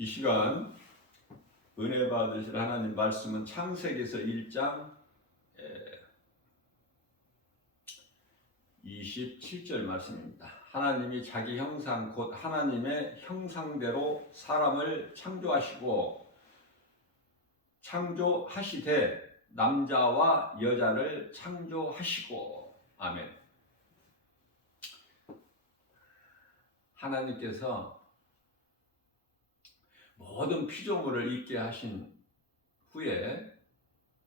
이 시간 은혜 받으실 하나님 말씀은 창세기에서 1장 27절 말씀입니다. 하나님이 자기 형상 곧 하나님의 형상대로 사람을 창조하시되 남자와 여자를 창조하시고. 아멘. 하나님께서 모든 피조물을 있게 하신 후에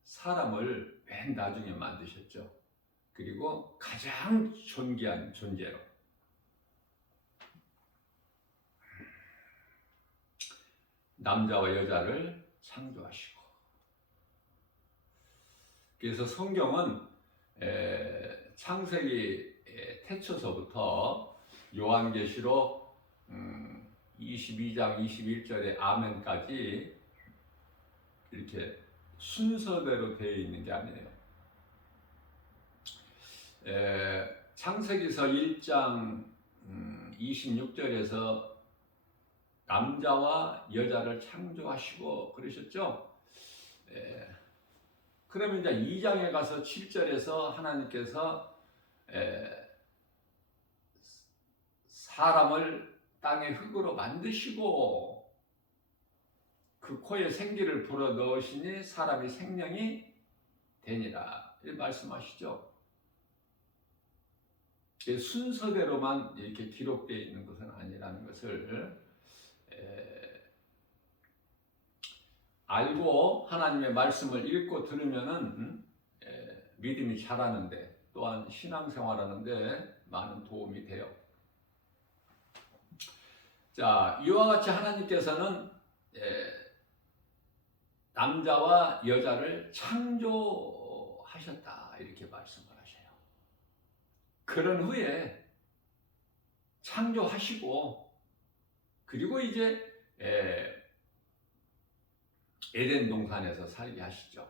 사람을 맨 나중에 만드셨죠. 그리고 가장 존귀한 존재로 남자와 여자를 창조하시고. 그래서 성경은 창세기 태초서부터 요한계시록 22장 21절에 아멘까지 이렇게 순서대로 되어 있는 게 아니에요. 창세기서 1장 26절에서 남자와 여자를 창조하시고 그러셨죠. 그러면 이제 2장에 가서 7절에서 하나님께서 사람을 땅의 흙으로 만드시고 그 코에 생기를 불어 넣으시니 사람이 생명이 되니라 이렇게 말씀하시죠. 순서대로만 이렇게 기록되어 있는 것은 아니라는 것을 알고 하나님의 말씀을 읽고 들으면은 믿음이 자라는데 또한 신앙생활하는데 많은 도움이 돼요. 자, 이와 같이 하나님께서는 남자와 여자를 창조하셨다 이렇게 말씀을 하셔요. 그런 후에 창조하시고 그리고 이제 에덴 동산에서 살게 하시죠.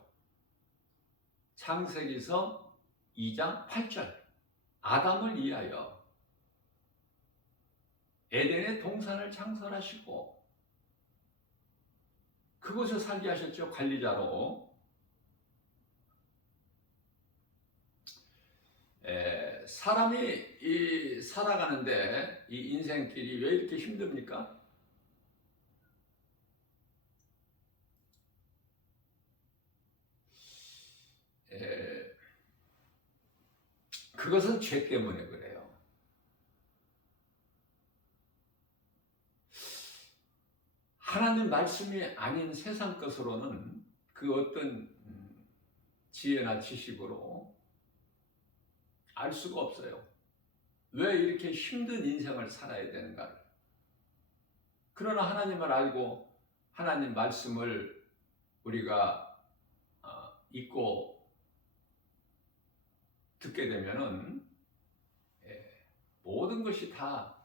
창세기서 2장 8절 아담을 위하여 에덴의 동산을 창설하시고 그곳에 살게 하셨죠. 관리자로. 사람이 살아가는데 이 인생길이 왜 이렇게 힘듭니까? 그것은 죄 때문에 그래요. 하나님 말씀이 아닌 세상 것으로는 그 어떤 지혜나 지식으로 알 수가 없어요. 왜 이렇게 힘든 인생을 살아야 되는가? 그러나 하나님을 알고 하나님 말씀을 우리가 읽고 듣게 되면은 모든 것이 다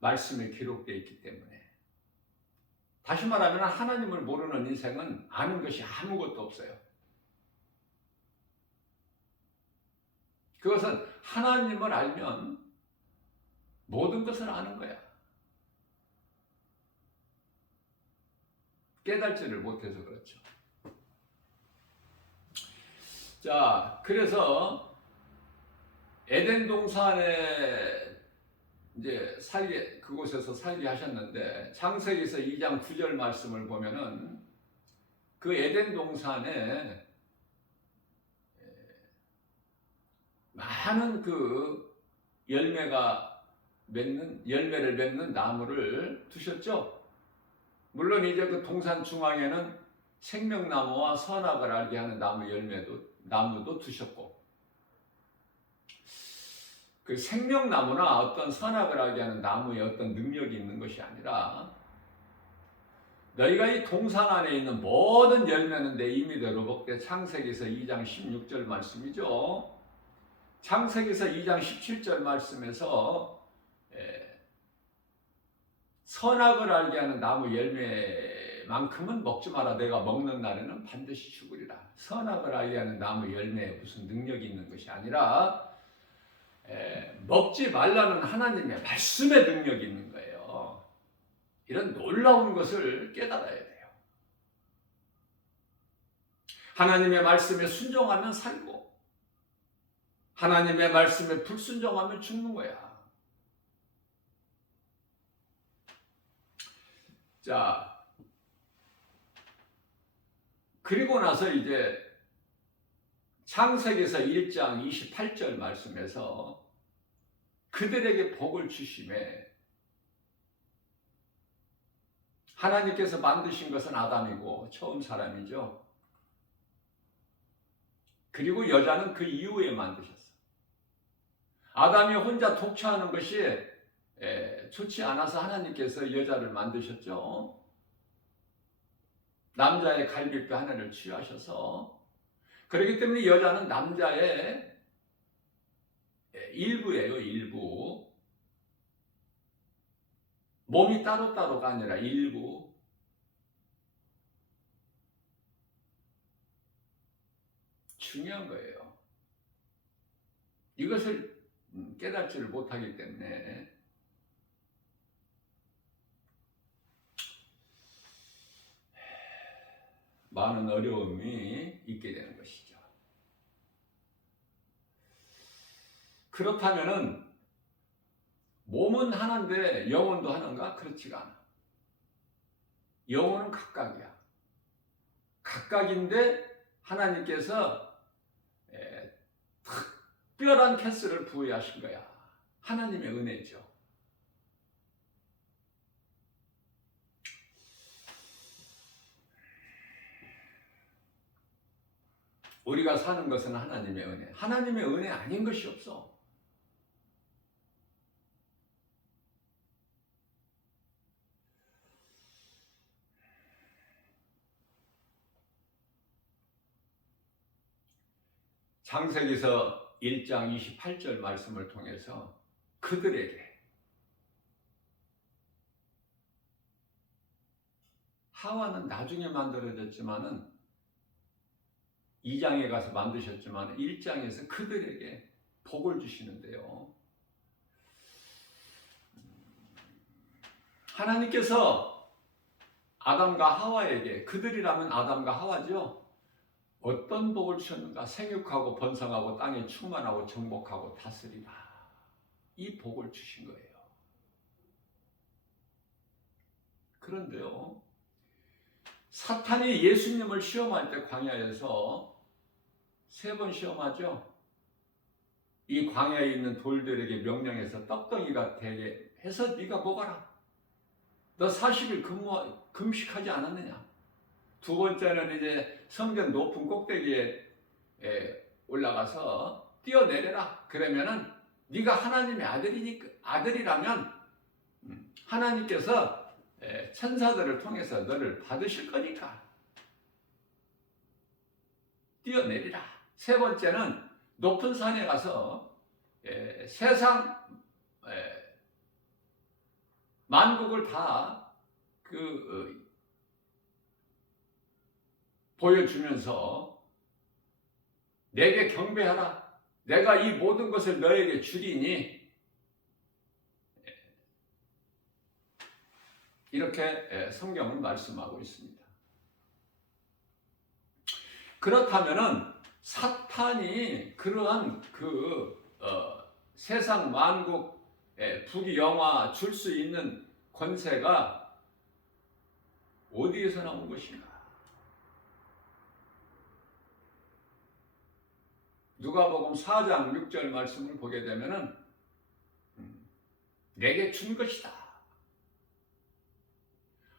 말씀에 기록되어 있기 때문에, 다시 말하면 하나님을 모르는 인생은 아는 것이 아무것도 없어요. 그것은 하나님을 알면 모든 것을 아는 거야. 깨달지를 못해서 그렇죠. 자, 그래서 에덴 동산에 이제 그곳에서 살게 하셨는데 창세기서 2장 9절 말씀을 보면은 그 에덴 동산에 많은 그 열매를 맺는 나무를 두셨죠. 물론 이제 그 동산 중앙에는 생명나무와 선악을 알게 하는 나무도 두셨고, 그 생명나무나 어떤 선악을 알게 하는 나무에 어떤 능력이 있는 것이 아니라 너희가 이 동산 안에 있는 모든 열매는 내 임의대로 먹되 창세기서 2장 16절 말씀이죠. 창세기서 2장 17절 말씀에서 선악을 알게 하는 나무 열매만큼은 먹지 마라. 내가 먹는 날에는 반드시 죽으리라. 선악을 알게 하는 나무 열매에 무슨 능력이 있는 것이 아니라 먹지 말라는 하나님의 말씀에 능력이 있는 거예요. 이런 놀라운 것을 깨달아야 돼요. 하나님의 말씀에 순종하면 살고 하나님의 말씀에 불순종하면 죽는 거야. 자, 그리고 나서 이제 창세기서 1장 28절 말씀에서 그들에게 복을 주심에 하나님께서 만드신 것은 아담이고 처음 사람이죠. 그리고 여자는 그 이후에 만드셨어요. 아담이 혼자 독처하는 것이 좋지 않아서 하나님께서 여자를 만드셨죠. 남자의 갈비뼈 하나를 취하셔서. 그렇기 때문에 여자는 남자의 일부예요. 일부. 몸이 따로따로가 아니라 일부. 중요한 거예요. 이것을 깨닫지를 못하기 때문에 많은 어려움이 있게 되는 것이죠. 그렇다면은 몸은 하나인데 영혼도 하나인가? 그렇지가 않아. 영혼은 각각이야. 각각인데 하나님께서 특별한 캐스를 부여하신 거야. 하나님의 은혜죠. 우리가 사는 것은 하나님의 은혜. 하나님의 은혜 아닌 것이 없어. 창세기서 1장 28절 말씀을 통해서 그들에게 하와는 나중에 만들어졌지만은 2장에 가서 만드셨지만 1장에서 그들에게 복을 주시는데요. 하나님께서 아담과 하와에게, 그들이라면 아담과 하와죠. 어떤 복을 주셨는가? 생육하고 번성하고 땅에 충만하고 정복하고 다스리라. 이 복을 주신 거예요. 그런데요, 사탄이 예수님을 시험할 때 광야에서 3번 시험하죠. 이 광야에 있는 돌들에게 명령해서 떡덩이가 되게 해서 네가 먹어라. 너 40일 금식하지 않았느냐? 두 번째는 이제 성전 높은 꼭대기에 올라가서 뛰어내려라. 그러면은 네가 하나님의 아들이라면 하나님께서 천사들을 통해서 너를 받으실 거니까 뛰어내리라. 3번째는 높은 산에 가서 세상 만국을 다 보여주면서 내게 경배하라. 내가 이 모든 것을 너에게 주리니 이렇게 성경은 말씀하고 있습니다. 그렇다면은 사탄이 그러한 세상 만국 부귀영화 줄 수 있는 권세가 어디에서 나온 것인가? 누가복음 4장 6절 말씀을 보게 되면은 내게 준 것이다.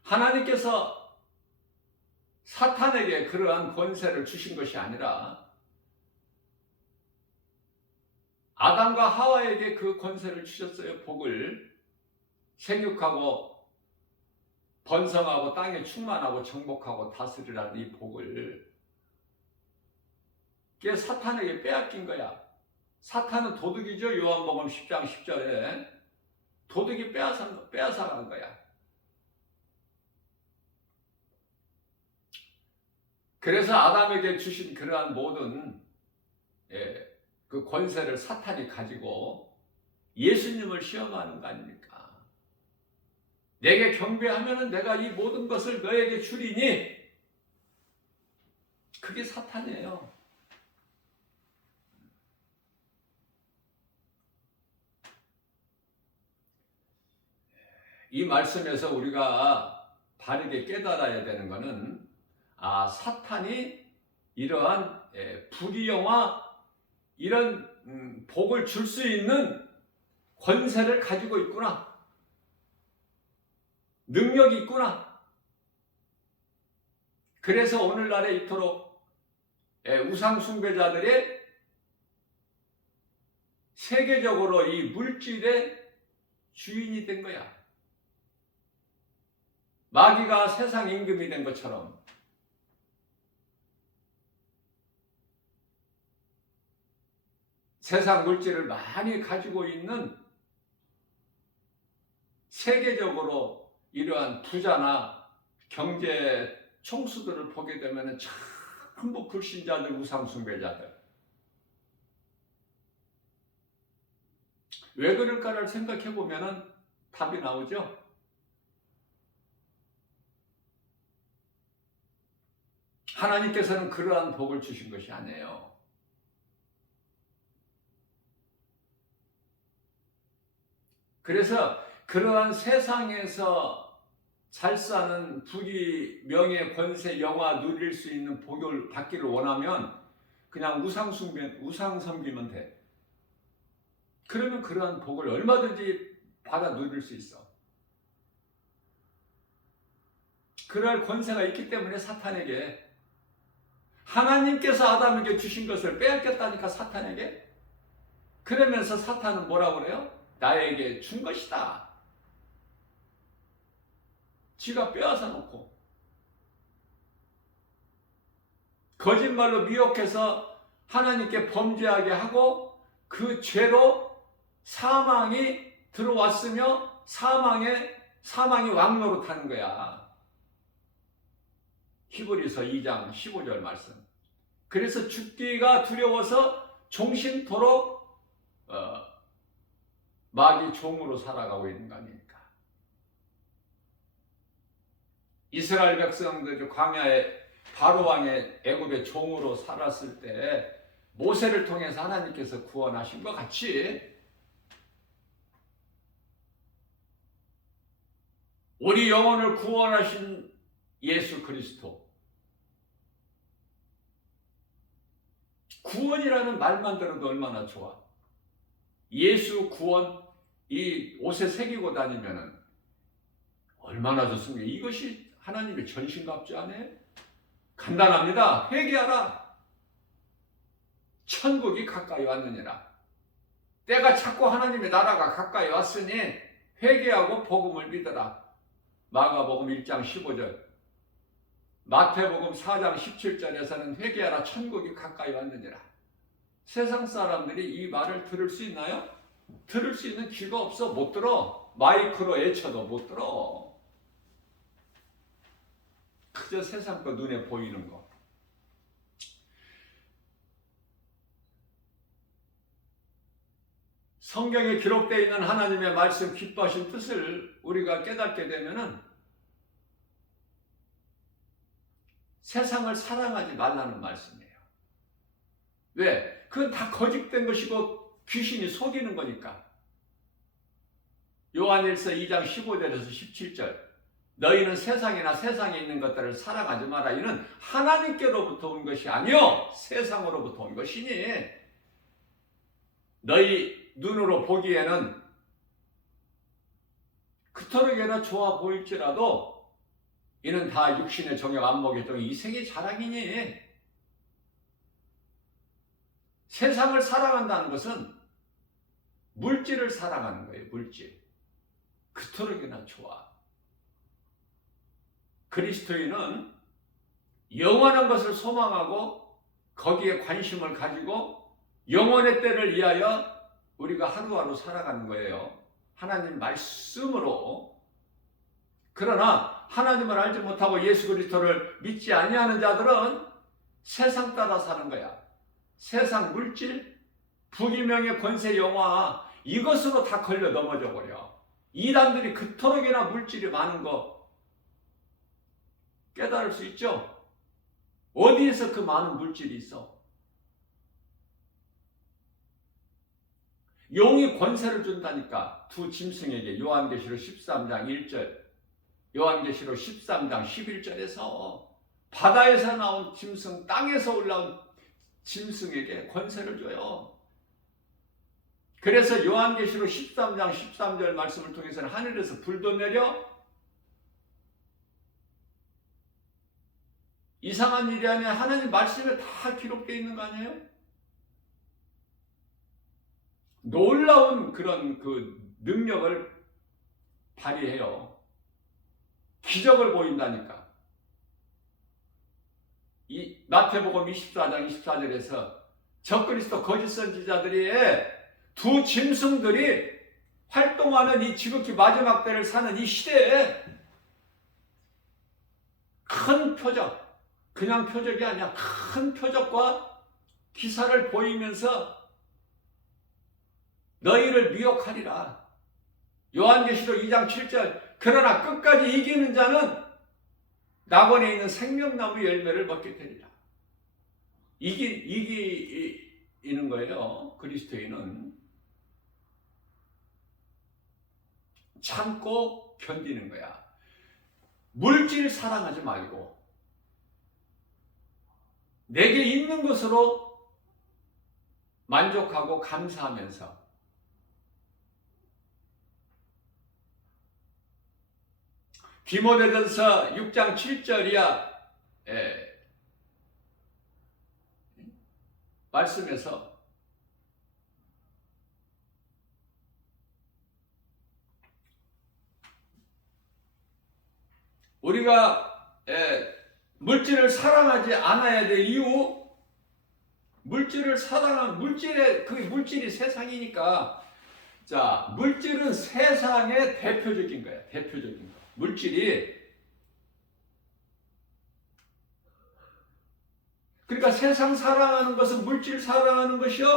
하나님께서 사탄에게 그러한 권세를 주신 것이 아니라 아담과 하와에게 그 권세를 주셨어요. 복을 생육하고 번성하고 땅에 충만하고 정복하고 다스리라는 이 복을 그게 사탄에게 빼앗긴 거야. 사탄은 도둑이죠. 요한복음 10장 10절에 도둑이 빼앗아간 거야. 그래서 아담에게 주신 그러한 모든 그 권세를 사탄이 가지고 예수님을 시험하는 거 아닙니까? 내게 경배하면은 내가 이 모든 것을 너에게 주리니, 그게 사탄이에요. 이 말씀에서 우리가 바르게 깨달아야 되는 것은, 사탄이 이러한 불의와 이런 복을 줄 수 있는 권세를 가지고 있구나. 능력이 있구나. 그래서 오늘날에 이토록 우상 숭배자들의 세계적으로 이 물질의 주인이 된 거야. 마귀가 세상 임금이 된 것처럼 세상 물질을 많이 가지고 있는 세계적으로 이러한 부자나 경제 총수들을 보게 되면 전부 불신자들, 우상 숭배자들. 왜 그럴까를 생각해 보면 답이 나오죠. 하나님께서는 그러한 복을 주신 것이 아니에요. 그래서 그러한 세상에서 잘 사는 부귀, 명예, 권세, 영화 누릴 수 있는 복을 받기를 원하면 그냥 우상 섬기면 돼. 그러면 그러한 복을 얼마든지 받아 누릴 수 있어. 그럴 권세가 있기 때문에 사탄에게, 하나님께서 아담에게 주신 것을 빼앗겼다니까, 사탄에게. 그러면서 사탄은 뭐라고 그래요? 나에게 준 것이다. 지가 빼앗아 놓고 거짓말로 미혹해서 하나님께 범죄하게 하고 그 죄로 사망이 들어왔으며 사망이 왕노릇하는 거야. 히브리서 2장 15절 말씀. 그래서 죽기가 두려워서 종신토록 마귀 종으로 살아가고 있는 거 아닙니까? 이스라엘 백성들 광야에 바로 왕의 애굽의 종으로 살았을 때 모세를 통해서 하나님께서 구원하신 것 같이 우리 영혼을 구원하신 예수 그리스도, 구원이라는 말만 들어도 얼마나 좋아. 예수 구원, 이 옷에 새기고 다니면은 얼마나 좋습니까? 이것이 하나님의 전신갑주 아니에요? 간단합니다. 회개하라. 천국이 가까이 왔느니라. 때가 찼고 하나님의 나라가 가까이 왔으니 회개하고 복음을 믿어라. 마가복음 1장 15절, 마태복음 4장 17절에서는 회개하라, 천국이 가까이 왔느니라. 세상 사람들이 이 말을 들을 수 있나요? 들을 수 있는 귀가 없어. 못 들어. 마이크로 외쳐도 못 들어. 그저 세상 거 눈에 보이는 거. 성경에 기록되어 있는 하나님의 말씀, 기뻐하신 뜻을 우리가 깨닫게 되면은 세상을 사랑하지 말라는 말씀이에요. 왜? 그건 다 거짓된 것이고 귀신이 속이는 거니까. 요한일서 2장 15절에서 17절. 너희는 세상이나 세상에 있는 것들을 사랑하지 마라. 이는 하나님께로부터 온 것이 아니요 세상으로부터 온 것이니 너희 눈으로 보기에는 그토록이나 좋아 보일지라도 이는 다 육신의 정욕, 안목의 정욕, 이생의 자랑이니. 세상을 사랑한다는 것은 물질을 사랑하는 거예요. 물질. 그토록이나 좋아. 그리스도인은 영원한 것을 소망하고 거기에 관심을 가지고 영원의 때를 위하여 우리가 하루하루 살아가는 거예요. 하나님 말씀으로. 그러나 하나님을 알지 못하고 예수 그리스도를 믿지 아니하는 자들은 세상 따라 사는 거야. 세상 물질, 부귀명예, 권세, 영화, 이것으로 다 걸려 넘어져 버려. 이단들이 그토록이나 물질이 많은 거 깨달을 수 있죠? 어디에서 그 많은 물질이 있어? 용이 권세를 준다니까. 두 짐승에게. 요한계시록 13장 1절, 요한계시록 13장 11절에서 바다에서 나온 짐승, 땅에서 올라온 짐승에게 권세를 줘요. 그래서 요한계시록 13장 13절 말씀을 통해서는 하늘에서 불도 내려 이상한 일이 아니라 하나님 말씀에 다 기록되어 있는 거 아니에요? 놀라운 그런 그 능력을 발휘해요. 기적을 보인다니까. 이 마태복음 24장 24절에서 적그리스도 거짓 선지자들이 두 짐승들이 활동하는 이 지극히 마지막 때를 사는 이 시대에 큰 표적, 그냥 표적이 아니야. 큰 표적과 기사를 보이면서 너희를 미혹하리라. 요한계시록 2장 7절, 그러나 끝까지 이기는 자는 낙원에 있는 생명나무 열매를 먹게 되리라. 이기는 거예요. 그리스도인은 참고 견디는 거야. 물질 사랑하지 말고 내게 있는 것으로 만족하고 감사하면서 디모데전서 6장 7절이야 말씀에서 우리가 물질을 사랑하지 않아야 될 이유, 물질을 사랑한 물질이 세상이니까. 자, 물질은 세상의 대표적인 거야. 대표적인 거. 물질이. 그러니까 세상 사랑하는 것은 물질 사랑하는 것이요.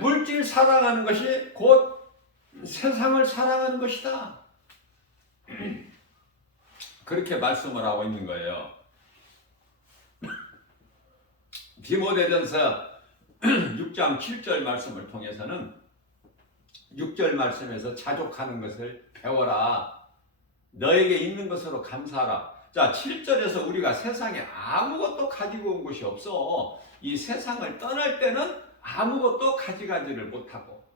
물질 사랑하는 것이 곧 세상을 사랑하는 것이다. 그렇게 말씀을 하고 있는 거예요. 디모데전서 6장 7절 말씀을 통해서는 6절 말씀에서 자족하는 것을 배워라. 너에게 있는 것으로 감사하라. 자, 7절에서 우리가 세상에 아무것도 가지고 온 것이 없어. 이 세상을 떠날 때는 아무것도 가져가지를 못하고,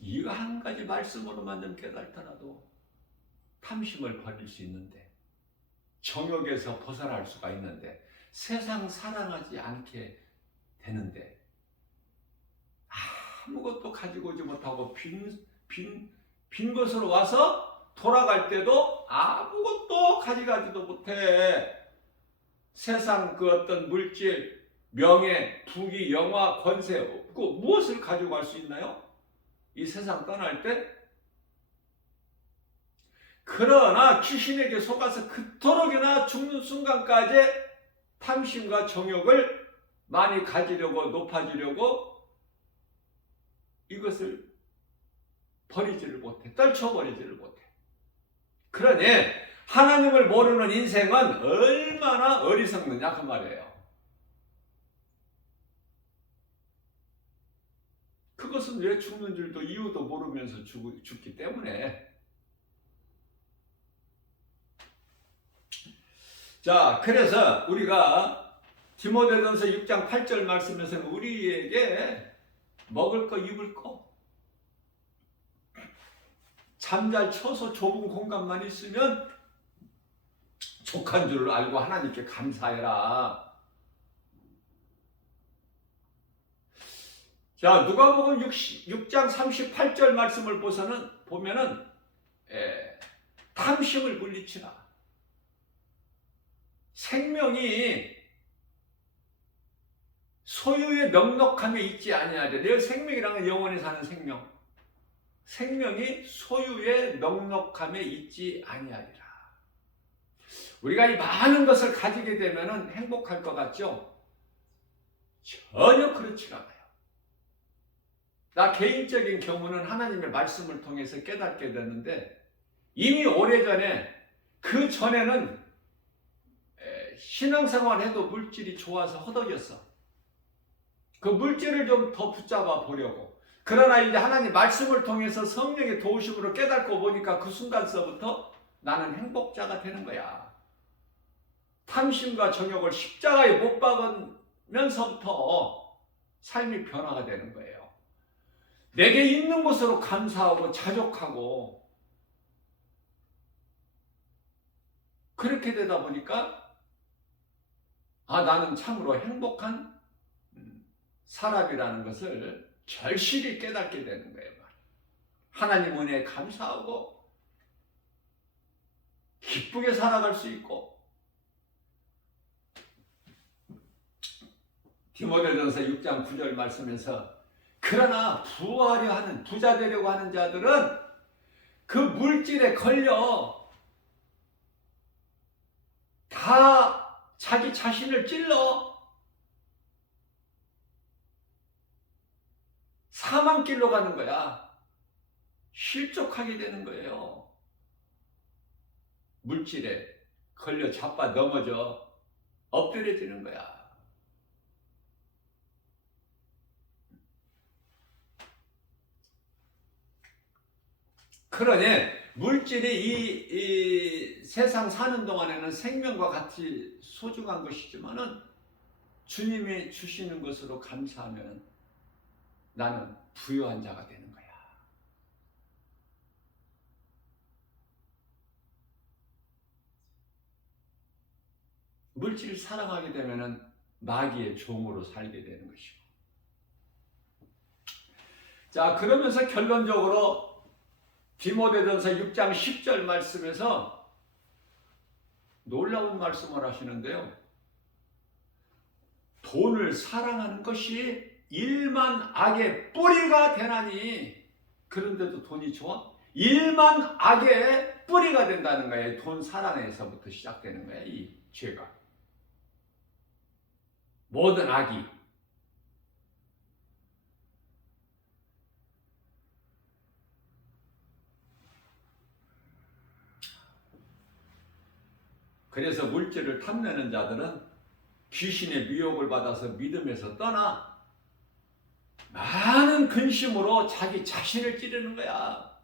이거 한 가지 말씀으로만 좀 깨달더라도 탐심을 버릴 수 있는데, 정욕에서 벗어날 수가 있는데, 세상 사랑하지 않게 되는데, 아무것도 가지고 오지 못하고 빈 것으로 와서 돌아갈 때도 아무것도 가져가지도 못해. 세상 그 어떤 물질, 명예, 부귀, 영화, 권세 없고 무엇을 가지고 갈 수 있나요? 이 세상 떠날 때? 그러나 귀신에게 속아서 그토록이나 죽는 순간까지 탐심과 정욕을 많이 가지려고, 높아지려고 이것을 버리지를 못해. 떨쳐버리지를 못해. 그러니 하나님을 모르는 인생은 얼마나 어리석느냐 그 말이에요. 그것은 왜 죽는 줄도 이유도 모르면서 죽기 때문에. 자, 그래서 우리가 디모데전서 6장 8절 말씀에서는 우리에게 먹을 거, 입을 거, 잠잘 쳐서 좁은 공간만 있으면 족한 줄 알고 하나님께 감사해라. 자, 누가복음 6장 38절 말씀을 보면은 탐심을 물리치라. 생명이 소유의 넉넉함에 있지 아니하되. 내 생명이란 건 영원히 사는 생명. 생명이 소유의 넉넉함에 있지 아니하리라. 우리가 이 많은 것을 가지게 되면 행복할 것 같죠? 전혀 그렇지 않아요. 나 개인적인 경우는 하나님의 말씀을 통해서 깨닫게 되는데 이미 오래전에 그 전에는 신앙생활 해도 물질이 좋아서 허덕였어. 그 물질을 좀 더 붙잡아 보려고. 그러나 이제 하나님 말씀을 통해서 성령의 도우심으로 깨닫고 보니까 그 순간서부터 나는 행복자가 되는 거야. 탐심과 정욕을 십자가에 못 박으면서부터 삶이 변화가 되는 거예요. 내게 있는 것으로 감사하고 자족하고 그렇게 되다 보니까 나는 참으로 행복한 사람이라는 것을 절실히 깨닫게 되는 거예요. 하나님 은혜에 감사하고 기쁘게 살아갈 수 있고 디모데전서 6장 9절 말씀에서 그러나 부하려 하는 부자 되려고 하는 자들은 그 물질에 걸려 다 자기 자신을 찔러 사망길로 가는 거야. 실족하게 되는 거예요. 물질에 걸려 자빠 넘어져 엎드려지는 거야. 그러니 물질이 이 세상 사는 동안에는 생명과 같이 소중한 것이지만은 주님이 주시는 것으로 감사하면 나는 부유한 자가 되는 거야. 물질을 사랑하게 되면은 마귀의 종으로 살게 되는 것이고. 자, 그러면서 결론적으로 디모데전서 6장 10절 말씀에서 놀라운 말씀을 하시는데요. 돈을 사랑하는 것이 일만 악의 뿌리가 되나니. 그런데도 돈이 좋아? 일만 악의 뿌리가 된다는 거예요. 돈 사랑에서부터 시작되는 거예요. 이 죄가. 모든 악이. 그래서 물질을 탐내는 자들은 귀신의 미혹을 받아서 믿음에서 떠나 많은 근심으로 자기 자신을 찌르는 거야.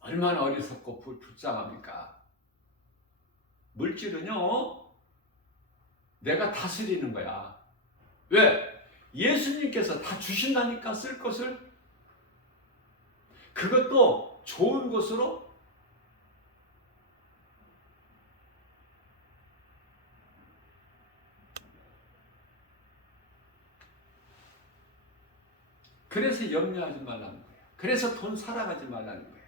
얼마나 어리석고 불쌍합니까? 물질은요, 내가 다스리는 거야. 왜? 예수님께서 다 주신다니까, 쓸 것을. 그것도 좋은 것으로. 그래서 염려하지 말라는 거야. 그래서 돈 사랑하지 말라는 거야.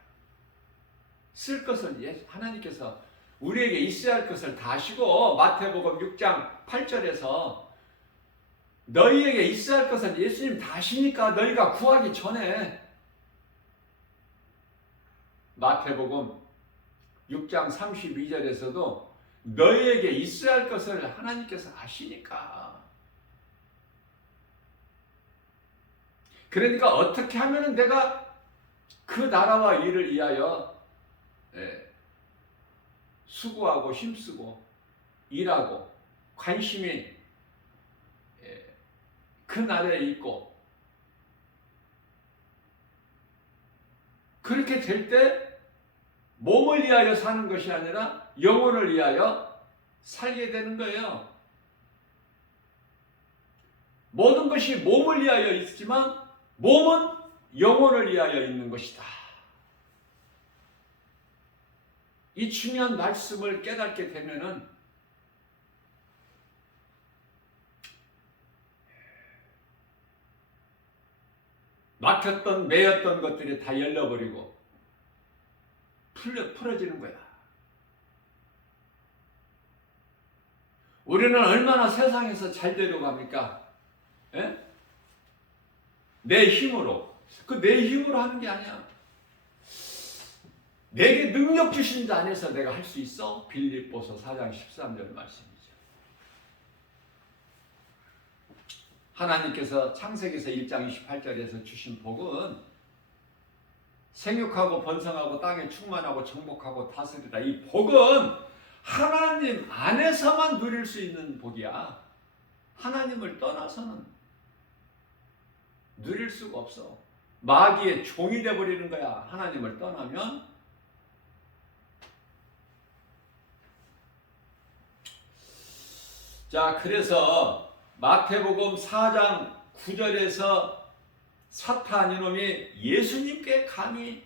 쓸 것을 하나님께서 우리에게 있어야 할 것을 다 아시고, 마태복음 6장 8절에서 너희에게 있어야 할 것을 예수님 다 아시니까 너희가 구하기 전에, 마태복음 6장 32절에서도 너희에게 있어야 할 것을 하나님께서 아시니까. 그러니까 어떻게 하면 내가 그 나라와 일을 위하여 수고하고 힘쓰고 일하고 관심이 그 나라에 있고, 그렇게 될 때 몸을 위하여 사는 것이 아니라 영혼을 위하여 살게 되는 거예요. 모든 것이 몸을 위하여 있지만 몸은 영혼을 위하여 있는 것이다. 이 중요한 말씀을 깨닫게 되면은 막혔던 매였던 것들이 다 열려버리고 풀어지는 거야. 우리는 얼마나 세상에서 잘 되려고 합니까? 예? 내 힘으로. 그 내 힘으로 하는 게 아니야. 내게 능력 주신 자 안에서 내가 할 수 있어? 빌립보서 4장 13절 말씀이죠. 하나님께서 창세기서 1장 28절에서 주신 복은 생육하고 번성하고 땅에 충만하고 정복하고 다스리라. 이 복은 하나님 안에서만 누릴 수 있는 복이야. 하나님을 떠나서는 누릴 수가 없어. 마귀의 종이 되어버리는 거야. 하나님을 떠나면. 자, 그래서 마태복음 4장 9절에서 사탄 이놈이 예수님께 감히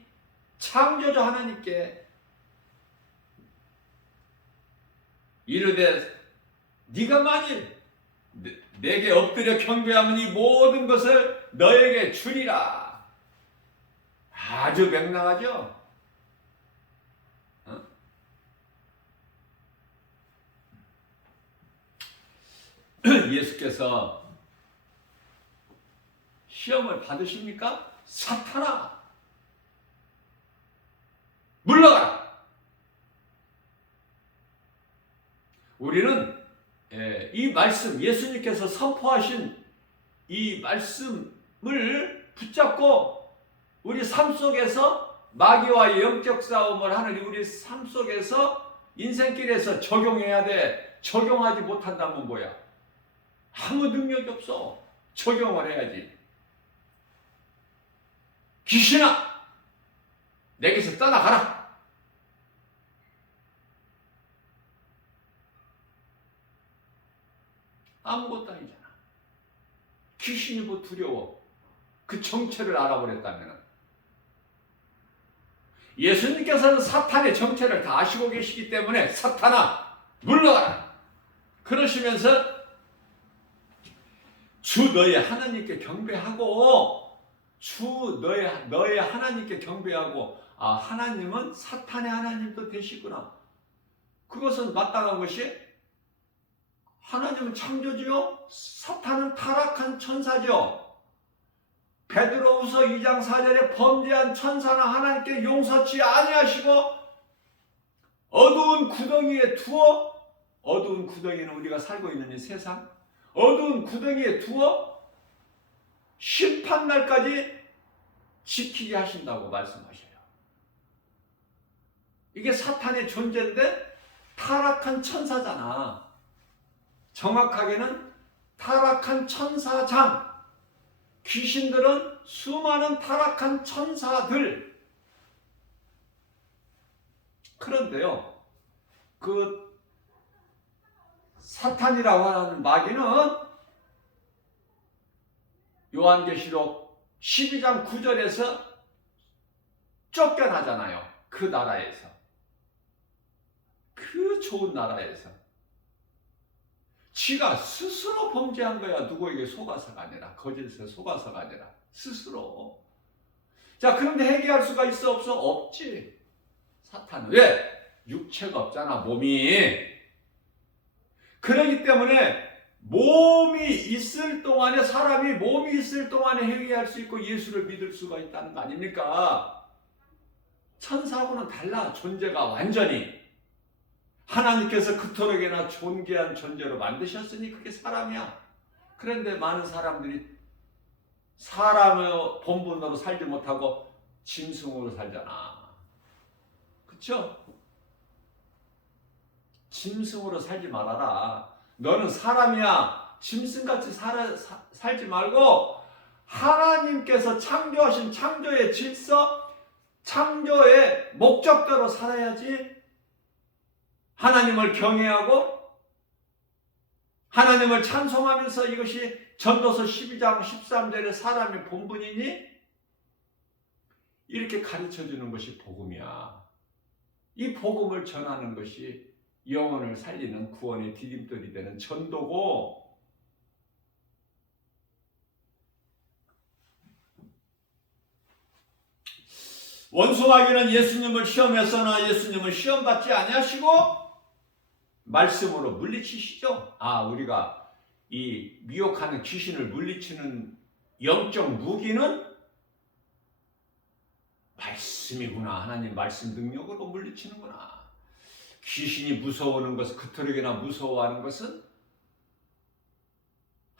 창조주 하나님께 이르되 네가 만일 내게 엎드려 경배하면 이 모든 것을 너에게 주리라. 아주 명랑하죠? 예수께서 시험을 받으십니까? 사탄아, 물러가라. 우리는 이 말씀, 예수님께서 선포하신 이 말씀을 붙잡고 우리 삶 속에서 마귀와의 영적 싸움을 하는 우리 삶 속에서 인생길에서 적용해야 돼. 적용하지 못한다면 뭐야? 아무 능력이 없어. 적용을 해야지. 귀신아, 내게서 떠나가라. 아무것도 아니잖아. 귀신이 뭐 두려워. 그 정체를 알아버렸다면. 예수님께서는 사탄의 정체를 다 아시고 계시기 때문에 사탄아, 물러가라. 그러시면서 주 너의 하나님께 경배하고 주 너의 하나님께 경배하고 아, 하나님은 사탄의 하나님도 되시구나. 그것은 마땅한 것이 하나님은 창조주요, 사탄은 타락한 천사죠. 베드로후서 2장 4절에 범죄한 천사는 하나님께 용서치 아니하시고 어두운 구덩이에 두어, 어두운 구덩이는 우리가 살고 있는 이 세상, 어두운 구덩이에 두어 심판날까지 지키게 하신다고 말씀하셔요. 이게 사탄의 존재인데 타락한 천사잖아. 정확하게는 타락한 천사장. 귀신들은 수많은 타락한 천사들. 그런데요, 그 사탄이라고 하는 마귀는 요한계시록 12장 9절에서 쫓겨나잖아요. 그 나라에서. 그 좋은 나라에서. 지가 스스로 범죄한 거야. 누구에게 속아서가 아니라, 거짓에 속아서가 아니라 스스로. 자, 그런데 해결할 수가 있어 없어? 없지. 사탄은. 왜? 육체가 없잖아, 몸이. 그렇기 때문에 몸이 있을 동안에, 사람이 몸이 있을 동안에 회개할 수 있고 예수를 믿을 수가 있다는 거 아닙니까? 천사하고는 달라. 존재가 완전히. 하나님께서 그토록이나 존귀한 존재로 만드셨으니 그게 사람이야. 그런데 많은 사람들이 사람의 본분으로 살지 못하고 짐승으로 살잖아. 그쵸? 짐승으로 살지 말아라. 너는 사람이야. 짐승같이 살지 말고 하나님께서 창조하신 창조의 질서, 창조의 목적대로 살아야지. 하나님을 경외하고 하나님을 찬송하면서, 이것이 전도서 12장 13절의 사람의 본분이니 이렇게 가르쳐주는 것이 복음이야. 이 복음을 전하는 것이 영혼을 살리는 구원의 디딤돌이 되는 전도고, 원수 마귀는 예수님을 시험했으나 예수님은 시험받지 아니하시고 말씀으로 물리치시죠. 아, 우리가 이 미혹하는 귀신을 물리치는 영적 무기는 말씀이구나. 하나님 말씀 능력으로 물리치는구나. 귀신이 무서워하는 것은, 그토록이나 무서워하는 것은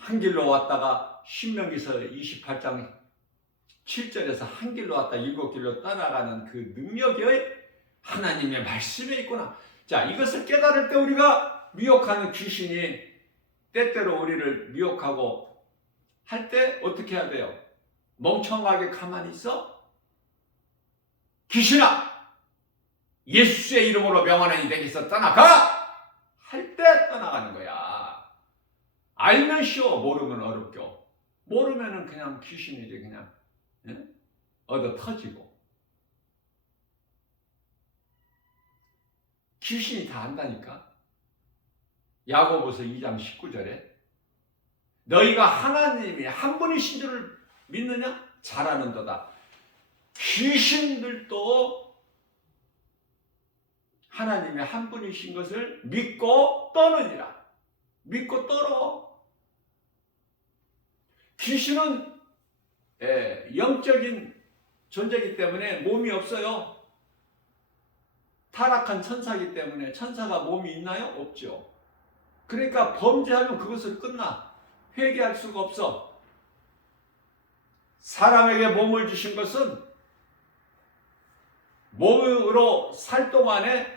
한 길로 왔다가 신명기서 28장 7절에서 한 길로 왔다 7길로 떠나가는 그 능력이 하나님의 말씀에 있구나. 자, 이것을 깨달을 때 우리가 미혹하는 귀신이 때때로 우리를 미혹하고 할 때 어떻게 해야 돼요? 멍청하게 가만히 있어? 귀신아! 예수의 이름으로 명하노니 내게서 떠나가! 할 때 떠나가는 거야. 알면 쉬워, 모르면 어렵죠. 모르면은 그냥 귀신이지, 그냥. 예? 얻어 터지고. 귀신이 다 안다니까. 야고보서 2장 19절에 너희가 하나님이 한 분이신 줄을 믿느냐? 잘하는도다. 귀신들도 하나님의 한 분이신 것을 믿고 떠느니라. 믿고 떨어. 귀신은 영적인 존재이기 때문에 몸이 없어요. 타락한 천사이기 때문에 천사가 몸이 있나요? 없죠. 그러니까 범죄하면 그것을 끝나. 회개할 수가 없어. 사람에게 몸을 주신 것은 몸으로 살 동안에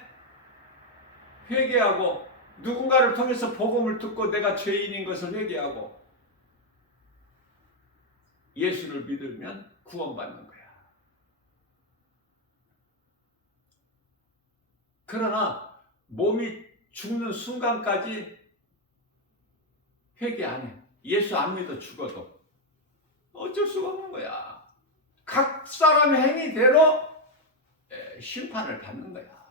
회개하고 누군가를 통해서 복음을 듣고 내가 죄인인 것을 회개하고 예수를 믿으면 구원받는 거야. 그러나 몸이 죽는 순간까지 회개 안 해. 예수 안 믿어 죽어도 어쩔 수가 없는 거야. 각 사람의 행위대로 심판을 받는 거야.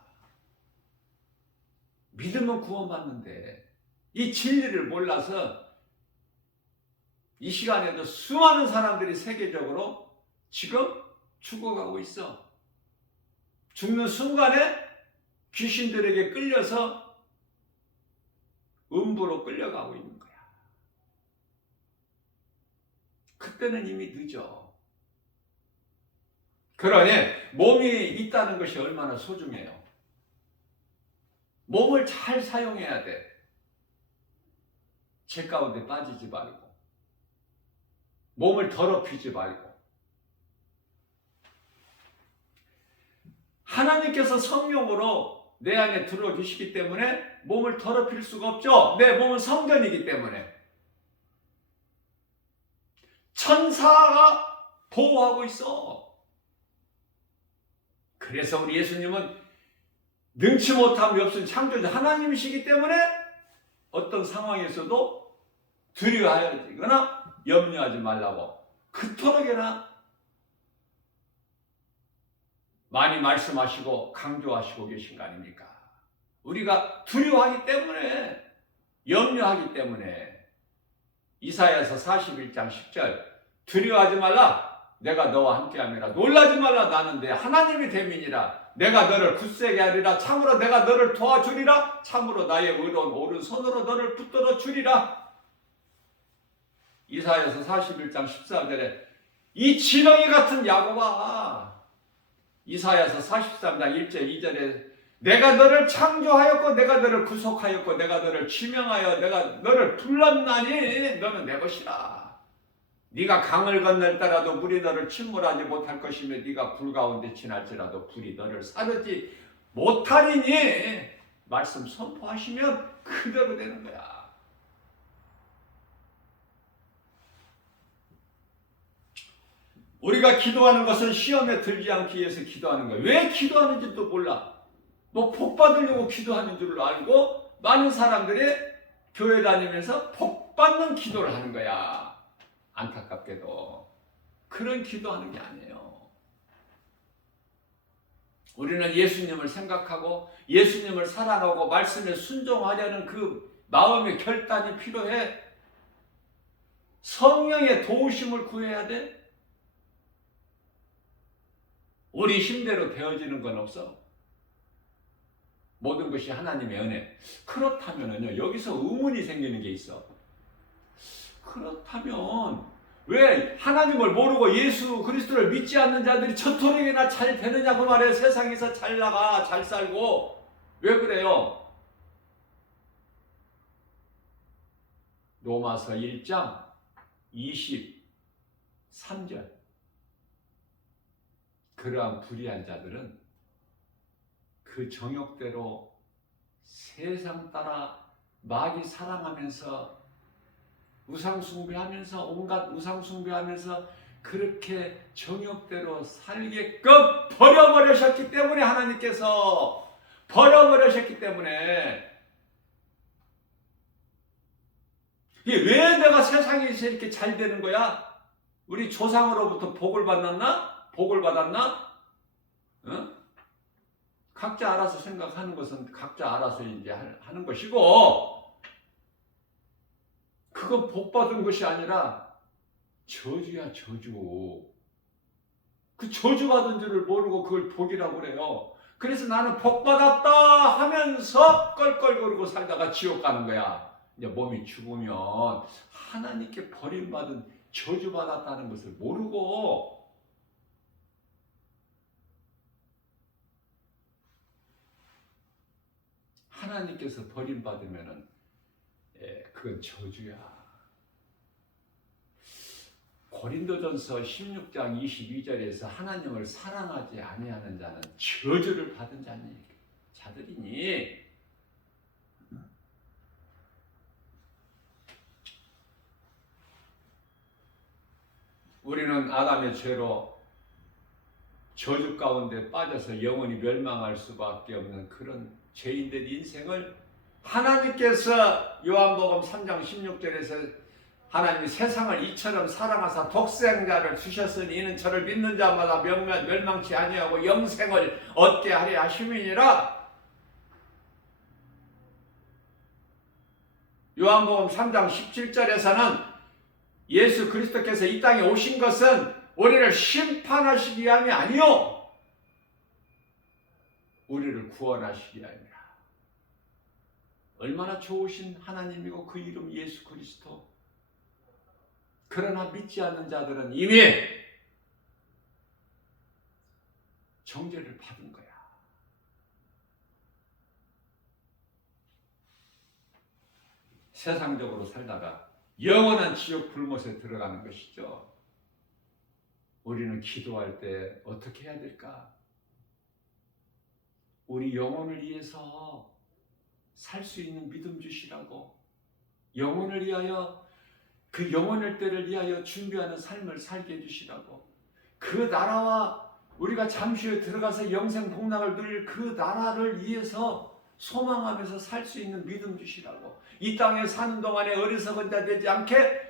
믿으면 구원받는데 이 진리를 몰라서 이 시간에도 수많은 사람들이 세계적으로 지금 죽어가고 있어. 죽는 순간에 귀신들에게 끌려서 음부로 끌려가고 있는 거야. 그때는 이미 늦어. 그러니 몸이 있다는 것이 얼마나 소중해요. 몸을 잘 사용해야 돼. 죄 가운데 빠지지 말고 몸을 더럽히지 말고. 하나님께서 성령으로 내 안에 들어와 계시기 때문에 몸을 더럽힐 수가 없죠. 내 몸은 성전이기 때문에. 천사가 보호하고 있어. 그래서 우리 예수님은 능치 못함이 없은 창조자 하나님이시기 때문에 어떤 상황에서도 두려워하거나 염려하지 말라고 그토록이나 많이 말씀하시고 강조하시고 계신 거 아닙니까? 우리가 두려워하기 때문에, 염려하기 때문에 이사야서 41장 10절 두려워하지 말라 내가 너와 함께함이라. 놀라지 말라 나는 내 하나님이 됨이니라. 내가 너를 굳세게 하리라. 참으로 내가 너를 도와주리라. 참으로 나의 의로운 오른손으로 너를 붙들어 주리라. 이사야서 41장 14절에 이 지렁이 같은 야곱아. 이사야서 43장 1절 2절에 내가 너를 창조하였고 내가 너를 구속하였고 내가 너를 지명하여 내가 너를 불렀나니 너는 내 것이라. 네가 강을 건널더라도 물이 너를 침몰하지 못할 것이며 네가 불 가운데 지날지라도 불이 너를 사르지 못하리니 말씀 선포하시면 그대로 되는 거야. 우리가 기도하는 것은 시험에 들지 않기 위해서 기도하는 거야. 왜 기도하는지도 몰라. 뭐 복 받으려고 기도하는 줄 알고 많은 사람들이 교회 다니면서 복 받는 기도를 하는 거야. 안타깝게도 그런 기도하는 게 아니에요. 우리는 예수님을 생각하고 예수님을 사랑하고 말씀에 순종하려는 그 마음의 결단이 필요해. 성령의 도우심을 구해야 돼. 우리 힘대로 되어지는 건 없어. 모든 것이 하나님의 은혜. 그렇다면요, 여기서 의문이 생기는 게 있어. 그렇다면 왜 하나님을 모르고 예수 그리스도를 믿지 않는 자들이 저토록이나 잘 되느냐고 말해요. 세상에서 잘 나가, 잘 살고. 왜 그래요? 로마서 1장 23절. 그러한 불의한 자들은 그 정욕대로 세상 따라 마귀 사랑하면서 우상숭배하면서 온갖 우상숭배하면서 그렇게 정욕대로 살게끔 버려버리셨기 때문에, 하나님께서 버려버리셨기 때문에, 이게 왜 내가 세상에서 이렇게 잘 되는 거야? 우리 조상으로부터 복을 받았나? 복을 받았나? 어? 각자 알아서 생각하는 것은 각자 알아서 이제 하는 것이고, 그건 복 받은 것이 아니라 저주야, 저주. 그 저주 받은 줄을 모르고 그걸 복이라고 그래요. 그래서 나는 복 받았다 하면서 껄껄거리고 살다가 지옥 가는 거야. 이제 몸이 죽으면 하나님께 버림받은 저주 받았다는 것을 모르고, 하나님께서 버림받으면은 그건 저주야. 고린도전서 16장 22절에서 하나님을 사랑하지 아니하는 자는 저주를 받은 자들이니, 우리는 아담의 죄로 저주 가운데 빠져서 영원히 멸망할 수밖에 없는 그런 죄인들 인생을 하나님께서 요한복음 3장 16절에서 하나님이 세상을 이처럼 사랑하사 독생자를 주셨으니 이는 저를 믿는 자마다 멸망치 아니하고 영생을 얻게 하려 하심이니라. 요한복음 3장 17절에서는 예수 그리스도께서 이 땅에 오신 것은 우리를 심판하시기 위함이 아니요 우리를 구원하시기 위함이라. 얼마나 좋으신 하나님이고 그 이름 예수 그리스도. 그러나 믿지 않는 자들은 이미 정죄를 받은 거야. 세상적으로 살다가 영원한 지옥 불못에 들어가는 것이죠. 우리는 기도할 때 어떻게 해야 될까? 우리 영혼을 위해서 살 수 있는 믿음 주시라고, 영혼을 위하여, 그 영원할 때를 위하여 준비하는 삶을 살게 해주시라고, 그 나라와 우리가 잠시 후에 들어가서 영생 복락을 누릴 그 나라를 위해서 소망하면서 살 수 있는 믿음 주시라고, 이 땅에 사는 동안에 어리석은 자 되지 않게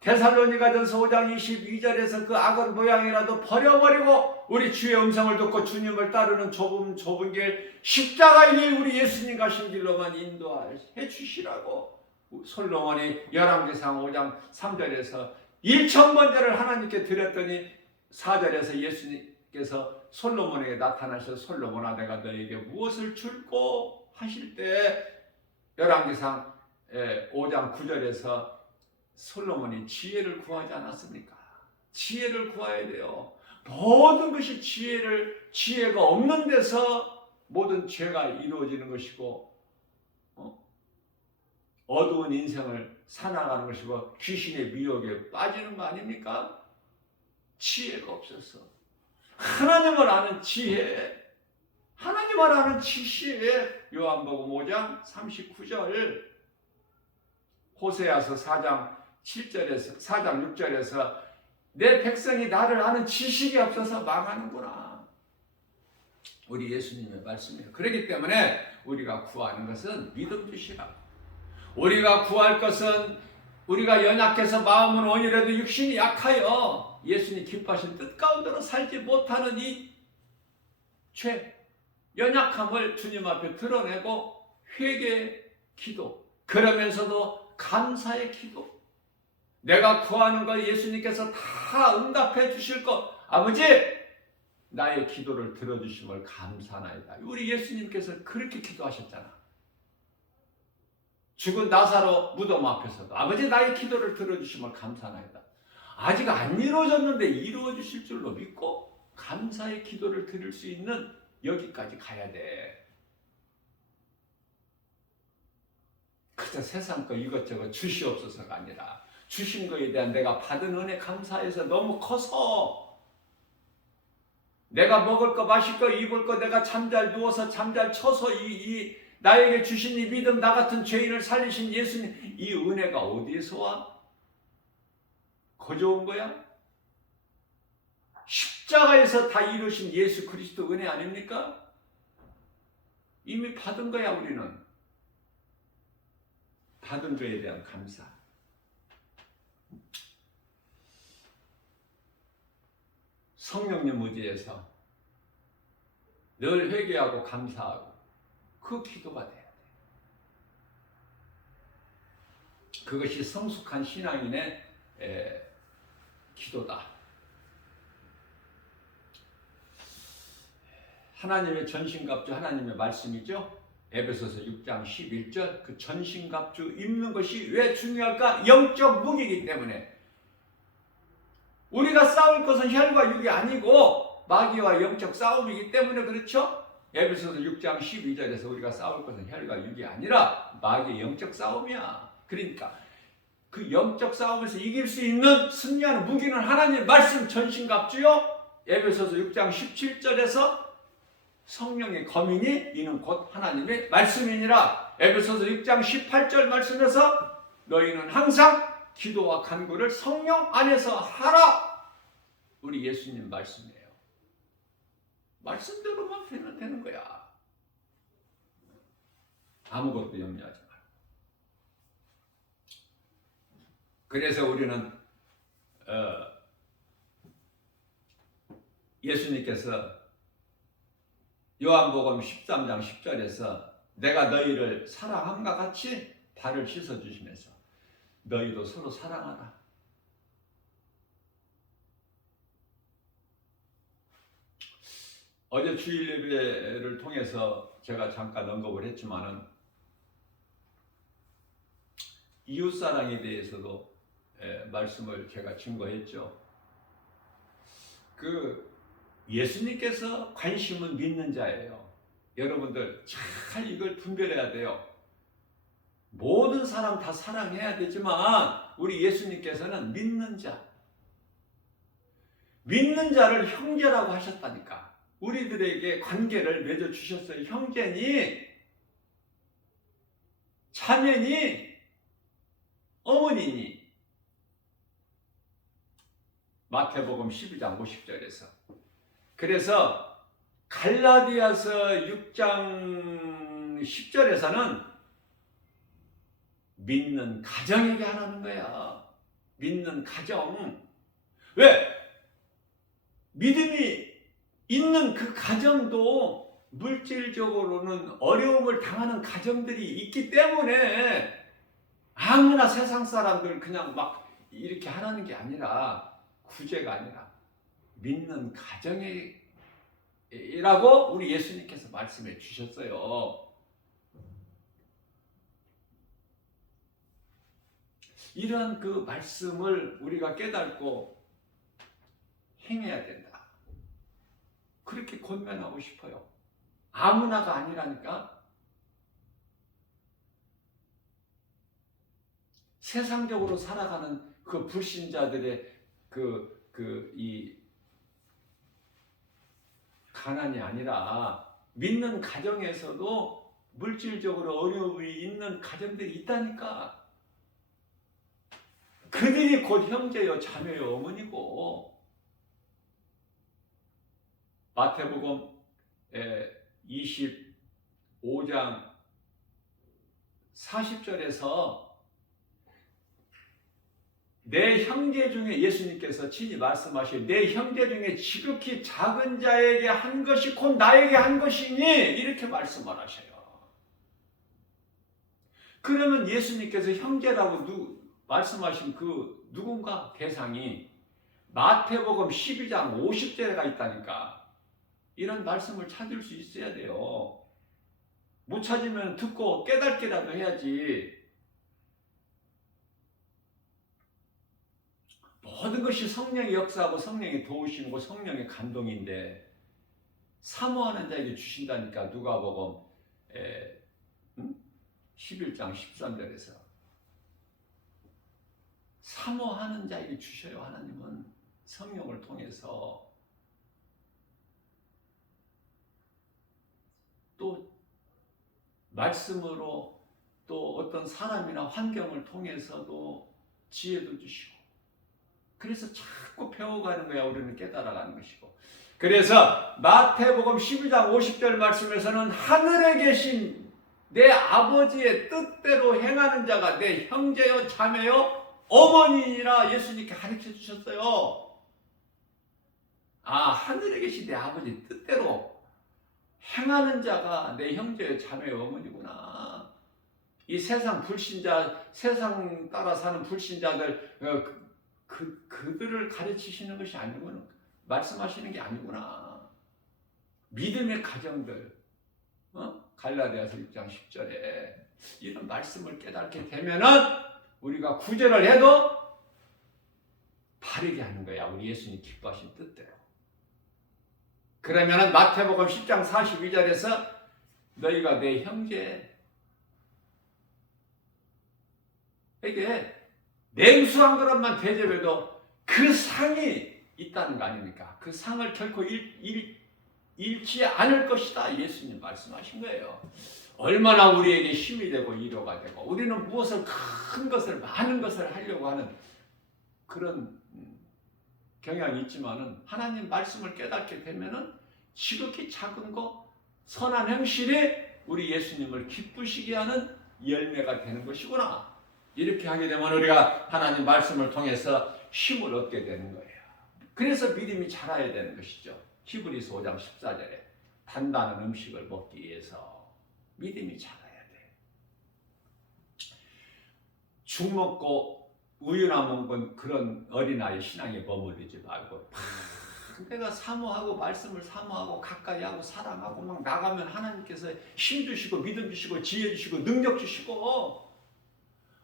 데살로니가전서 5장 22절에서 그 악한 모양이라도 버려버리고 우리 주의 음성을 듣고 주님을 따르는 좁은 길, 십자가의 길, 우리 예수님 가신 길로만 인도해 주시라고. 솔로몬이 열왕기상 5장 3절에서 1,000번제를 하나님께 드렸더니 4절에서 예수님께서 솔로몬에게 나타나셔서 솔로몬아 내가 너에게 무엇을 줄고 하실 때, 열왕기상 5장 9절에서 솔로몬이 지혜를 구하지 않았습니까? 지혜를 구해야 돼요. 모든 것이 지혜가 없는 데서 모든 죄가 이루어지는 것이고, 어두운 인생을 살아가는 것이고 귀신의 미혹에 빠지는 거 아닙니까? 지혜가 없어서. 하나님을 아는 지혜, 하나님을 아는 지혜. 요한복음 5장 39절, 호세아서 4장 7절에서 4장 6절에서 내 백성이 나를 아는 지식이 없어서 망하는구나. 우리 예수님의 말씀이에요. 그렇기 때문에 우리가 구하는 것은 믿음 주시라. 우리가 구할 것은, 우리가 연약해서 마음은 원이라도 육신이 약하여 예수님 기뻐하신 뜻 가운데로 살지 못하는 이 죄, 연약함을 주님 앞에 드러내고 회개 기도, 그러면서도 감사의 기도. 내가 구하는 것 예수님께서 다 응답해 주실 것, 아버지 나의 기도를 들어주심을 감사하나이다. 우리 예수님께서 그렇게 기도하셨잖아. 죽은 나사로 무덤 앞에서도 아버지 나의 기도를 들어주심을 감사하나이다. 아직 안 이루어졌는데 이루어 주실 줄로 믿고 감사의 기도를 드릴 수 있는 여기까지 가야 돼. 그저 세상 거 이것저것 주시옵소서가 아니라 주신 거에 대한 내가 받은 은혜 감사해서 너무 커서 내가 먹을 거 마실 거 입을 거 내가 잠잘 누워서 잠잘 쳐서 이 나에게 주신 이 믿음 나 같은 죄인을 살리신 예수님 이 은혜가 어디에서 와? 거저 온 거야? 십자가에서 다 이루신 예수 그리스도 은혜 아닙니까? 이미 받은 거야 우리는. 받은 거에 대한 감사. 성령님 의지해서 늘 회개하고 감사하고 그 기도가 돼야 돼. 그것이 성숙한 신앙인의 기도다. 하나님의 전신갑주 하나님의 말씀이죠. 에베소서 6장 11절 그 전신갑주 입는 것이 왜 중요할까? 영적 무기이기 때문에. 우리가 싸울 것은 혈과 육이 아니고 마귀와 영적 싸움이기 때문에 그렇죠? 에베소서 6장 12절에서 우리가 싸울 것은 혈과 육이 아니라 마귀의 영적 싸움이야. 그러니까 그 영적 싸움에서 이길 수 있는 승리하는 무기는 하나님의 말씀 전신갑주요. 에베소서 6장 17절에서 성령의 검이니 이는 곧 하나님의 말씀이니라. 에베소서 6장 18절 말씀에서 너희는 항상 기도와 간구를 성령 안에서 하라. 우리 예수님 말씀이에요. 말씀대로만 되면 되는 거야. 아무것도 염려하지 말고. 그래서 우리는 예수님께서 요한복음 13장 10절에서 내가 너희를 사랑함과 같이 발을 씻어주시면서 너희도 서로 사랑하라. 어제 주일 예배를 통해서 제가 잠깐 언급을 했지만은 이웃사랑에 대해서도 말씀을 제가 증거했죠. 예수님께서 관심은 믿는 자예요. 여러분들 잘 이걸 분별해야 돼요. 모든 사람 다 사랑해야 되지만 우리 예수님께서는 믿는 자, 믿는 자를 형제라고 하셨다니까. 우리들에게 관계를 맺어주셨어요. 형제니, 자매니, 어머니니. 마태복음 12장 50절에서. 그래서 갈라디아서 6장 10절에서는 믿는 가정에게 하라는 거야. 믿는 가정. 왜? 믿음이 있는 그 가정도 물질적으로는 어려움을 당하는 가정들이 있기 때문에 아무나 세상 사람들 그냥 막 이렇게 하라는 게 아니라 구제가 아니라 믿는 가정이라고 우리 예수님께서 말씀해 주셨어요. 이러한 그 말씀을 우리가 깨닫고 행해야 된다. 그렇게 권면하고 싶어요. 아무나가 아니라니까. 세상적으로 살아가는 그 불신자들의 이 가난이 아니라 믿는 가정에서도 물질적으로 어려움이 있는 가정들이 있다니까. 그들이 곧 형제요, 자매요, 어머니고. 마태복음 25장 40절에서 내 형제 중에 예수님께서 친히 말씀하신 내 형제 중에 지극히 작은 자에게 한 것이 곧 나에게 한 것이니 이렇게 말씀을 하셔요. 그러면 예수님께서 형제라고 말씀하신 그 누군가 대상이 마태복음 12장 50절에가 있다니까. 이런 말씀을 찾을 수 있어야 돼요. 못 찾으면 듣고 깨닫기라도 해야지. 모든 것이 성령의 역사하고 성령의 도우심이고 성령의 감동인데 사모하는 자에게 주신다니까. 누가복음 11장 13절에서 사모하는 자에게 주셔요. 하나님은 성령을 통해서. 또 말씀으로 또 어떤 사람이나 환경을 통해서도 지혜도 주시고, 그래서 자꾸 배워가는 거야. 우리는 깨달아가는 것이고. 그래서 마태복음 12장 50절 말씀에서는 하늘에 계신 내 아버지의 뜻대로 행하는 자가 내 형제요 자매요 어머니라 예수님께 가르쳐 주셨어요. 아, 하늘에 계신 내 아버지 뜻대로 행하는 자가 내 형제요 자매요 어머니구나. 이 세상 불신자, 세상 따라 사는 불신자들, 그들을 가르치시는 것이 아니구나. 말씀하시는 게 아니구나. 믿음의 가정들, 갈라디아서 6장 10절에 이런 말씀을 깨닫게 되면은 우리가 구제를 해도 바르게 하는 거야. 우리 예수님 기뻐하신 뜻대로. 그러면은 마태복음 10장 42절에서 너희가 내 형제에게 냉수 한 그릇만 대접해도 그 상이 있다는 거 아닙니까? 그 상을 결코 잃지 않을 것이다. 예수님 말씀하신 거예요. 얼마나 우리에게 힘이 되고 위로가 되고, 우리는 무엇을 큰 것을 많은 것을 하려고 하는 그런 경향이 있지만은 하나님 말씀을 깨닫게 되면은 지극히 작은 거 선한 행실이 우리 예수님을 기쁘시게 하는 열매가 되는 것이구나. 이렇게 하게 되면 우리가 하나님 말씀을 통해서 힘을 얻게 되는 거예요. 그래서 믿음이 자라야 되는 것이죠. 히브리서 5장 14절에 단단한 음식을 먹기 위해서 믿음이 자라야 돼. 죽 먹고 우유나 먹은 그런 어린아이 신앙에 머무르지 말고 내가 사모하고 말씀을 사모하고 가까이 하고 사랑하고 막 나가면 하나님께서 힘 주시고 믿음 주시고 지혜 주시고 능력 주시고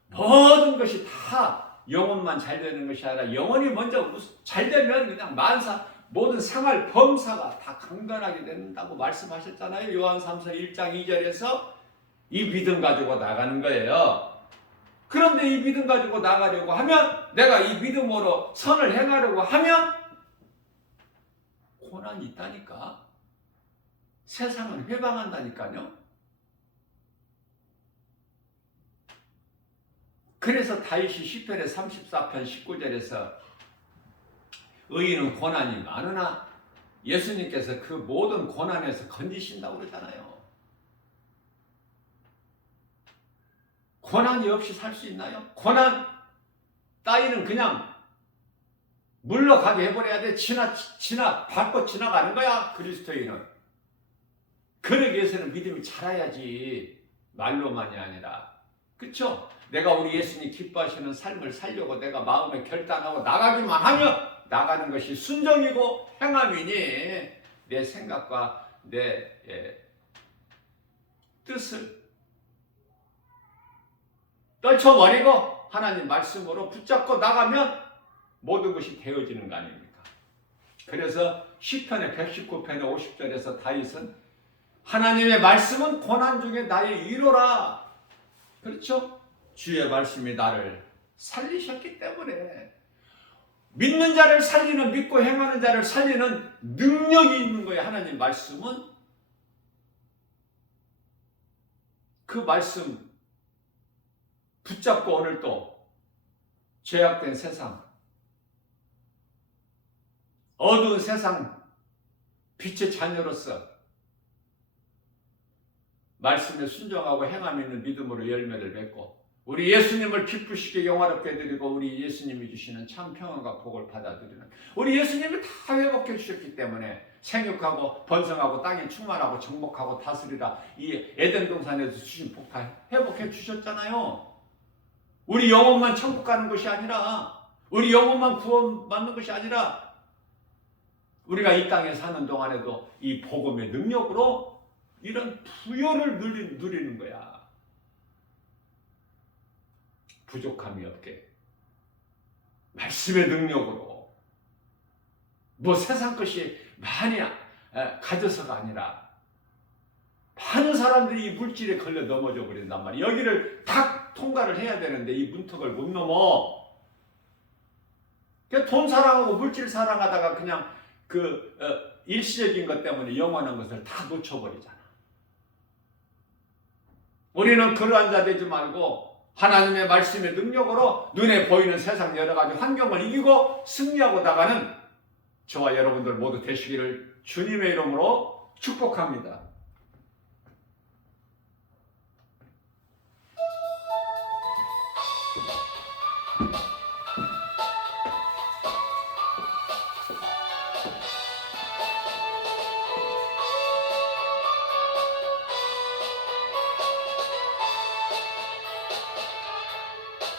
모든 것이 다 영혼만 잘 되는 것이 아니라 영혼이 먼저 잘 되면 그냥 만사 모든 생활 범사가 다 강건하게 된다고 말씀하셨잖아요. 요한 3서 1장 2절에서 이 믿음 가지고 나가는 거예요. 그런데 이 믿음 가지고 나가려고 하면, 내가 이 믿음으로 선을 행하려고 하면 고난이 있다니까. 세상은 회방한다니까요. 그래서 다윗이 시편의 34편 19절에서 의인은 고난이 많으나 예수님께서 그 모든 고난에서 건지신다고 그러잖아요. 고난이 없이 살 수 있나요? 고난 따위는 그냥 물러가게 해버려야 돼. 밟고 지나가는 거야, 그리스도인은. 그러기 위해서는 믿음이 자라야지, 말로만이 아니라. 그렇죠? 내가 우리 예수님 기뻐하시는 삶을 살려고 내가 마음에 결단하고 나가기만 하면 나가는 것이 순종이고 행함이니, 내 생각과 내 뜻을 떨쳐버리고 하나님 말씀으로 붙잡고 나가면 모든 것이 되어지는 거 아닙니까? 그래서 시편의 119편의 50절에서 다윗은 하나님의 말씀은 고난 중에 나의 위로라. 그렇죠? 주의 말씀이 나를 살리셨기 때문에, 믿는 자를 살리는, 믿고 행하는 자를 살리는 능력이 있는 거예요. 하나님 말씀은. 그 말씀 붙잡고 오늘도 죄악된 세상, 어두운 세상 빛의 자녀로서 말씀에 순종하고 행함 있는 믿음으로 열매를 맺고 우리 예수님을 기쁘시게 영화롭게 드리고 우리 예수님이 주시는 참 평안과 복을 받아들이는, 우리 예수님이 다 회복해 주셨기 때문에 생육하고 번성하고 땅에 충만하고 정복하고 다스리라, 이 에덴 동산에서 주신 복 다 회복해 주셨잖아요. 우리 영혼만 천국 가는 것이 아니라, 우리 영혼만 구원받는 것이 아니라, 우리가 이 땅에 사는 동안에도 이 복음의 능력으로 이런 부여를 누리는 거야. 부족함이 없게 말씀의 능력으로, 뭐 세상 것이 많이 가져서가 아니라 많은 사람들이 이 물질에 걸려 넘어져 버린단 말이에요. 여기를 다 통과를 해야 되는데 이 문턱을 못 넘어. 그러니까 돈 사랑하고 물질 사랑하다가 그냥 일시적인 것 때문에 영원한 것을 다 놓쳐버리잖아. 우리는 그러한 자 되지 말고 하나님의 말씀의 능력으로 눈에 보이는 세상 여러 가지 환경을 이기고 승리하고 나가는 저와 여러분들 모두 되시기를 주님의 이름으로 축복합니다.